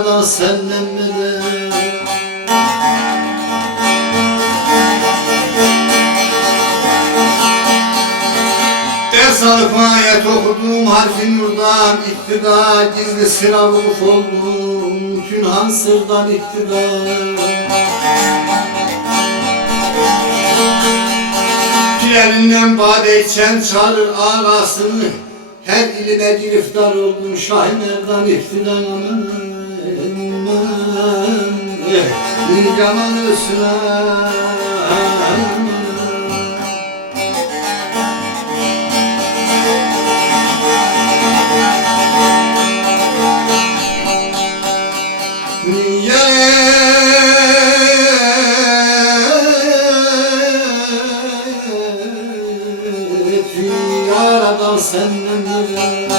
yaradan senden medet. Ders alıp ayet okudum harfi nurdan iktidar, gizli sıravuf oldum Künhan sırdan iktidar. Elinden bade içen çağırır ağasını, her iline giriftar oldum Şahiner'dan iftidar. Aman yaman ölsün yaradan senden medet.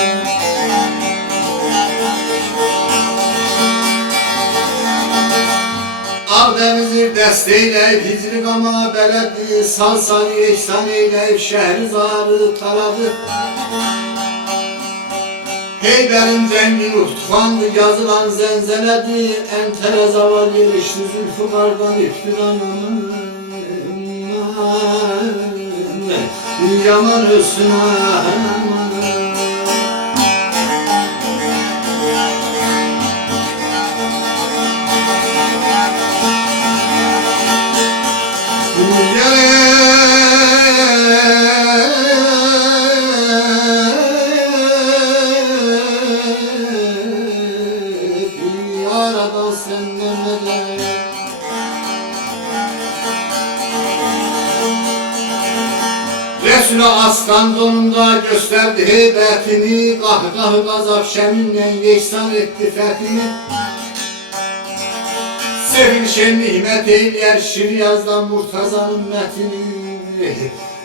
Akdeniz'i desteğleyip hicri gama beledi, salsayı ihsan eyleyip Şehrizar'ı taradı. Heyber'in cengi ruh tufandı, yazılan zenzeledi, entere zaval yerişti Zülfükar'dan iftiran. Yaman ölsün aman. Yaradan senden medet. Resulü aslan donunda gösterdi heybetini, kahkahı gazap şeminle yeksan etti fethini. Sevinçe nimet eyler Şiryaz'dan Murtaza'nın metini.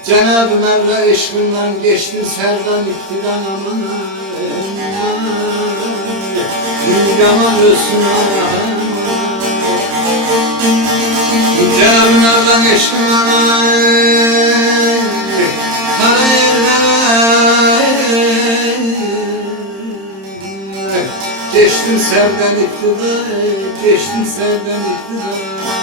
Cenab-ı Mevla eşkından geçti serdan iktidar. Aman yaman ölsün aman. Cenab-ı Mevla eşkından geçtim serden iktidar, geçtim serden iktidar.